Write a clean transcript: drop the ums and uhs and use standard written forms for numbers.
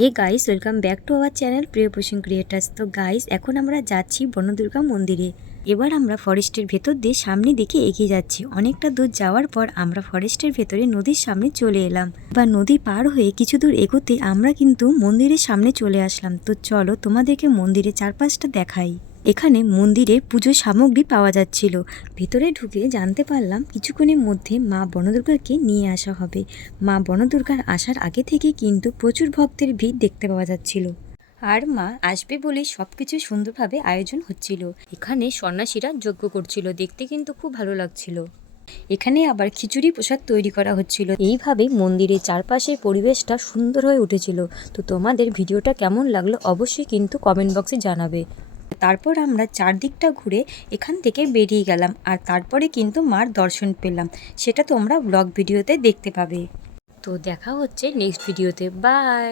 Hey guys, welcome back to our channel প্রিয় পোষণ creators. তো গাইস, এখন আমরা যাচ্ছি বনদুর্গা মন্দিরে। এবার আমরা ফরেস্টের ভেতর দিয়ে সামনে দিকে এগিয়ে যাচ্ছি। অনেকটা দূর যাওয়ার পর আমরা ফরেস্টের ভেতরে নদীর সামনে চলে এলাম। বা নদী পার হয়ে কিছু দূর এগোতে আমরা কিন্তু মন্দিরের সামনে চলে আসলাম। তো চলো তোমাদেরকে মন্দিরের চারপাশটা দেখাই। এখানে মন্দিরে পুজোর সামগ্রী পাওয়া যাচ্ছিল। ভেতরে ঢুকে জানতে পারলাম কিছুক্ষণের মধ্যে মা বনদুর্গাকে নিয়ে আসা হবে। মা বনদুর্গার আসার আগে থেকে কিন্তু প্রচুর ভক্তের ভিড় দেখতে পাওয়া যাচ্ছিল। আর মা আসবে বলেই সবকিছু সুন্দরভাবে আয়োজন হচ্ছিল। এখানে সন্ন্যাসীরা যজ্ঞ করছিল, দেখতে কিন্তু খুব ভালো লাগছিল। এখানে আবার খিচুড়ি প্রসাদ তৈরি করা হচ্ছিল। এইভাবে মন্দিরের চারপাশের পরিবেশটা সুন্দর হয়ে উঠেছিল। তো তোমাদের ভিডিওটা কেমন লাগলো অবশ্যই কিন্তু কমেন্ট বক্সে জানাবে। তারপর আমরা চারদিকটা ঘুরে এখান থেকে বেরিয়ে গেলাম, আর তারপরে কিন্তু মার দর্শন পেলাম। সেটা তোমরা ব্লগ ভিডিওতে দেখতে পাবে। তো দেখা হচ্ছে নেক্সট ভিডিওতে। বাই।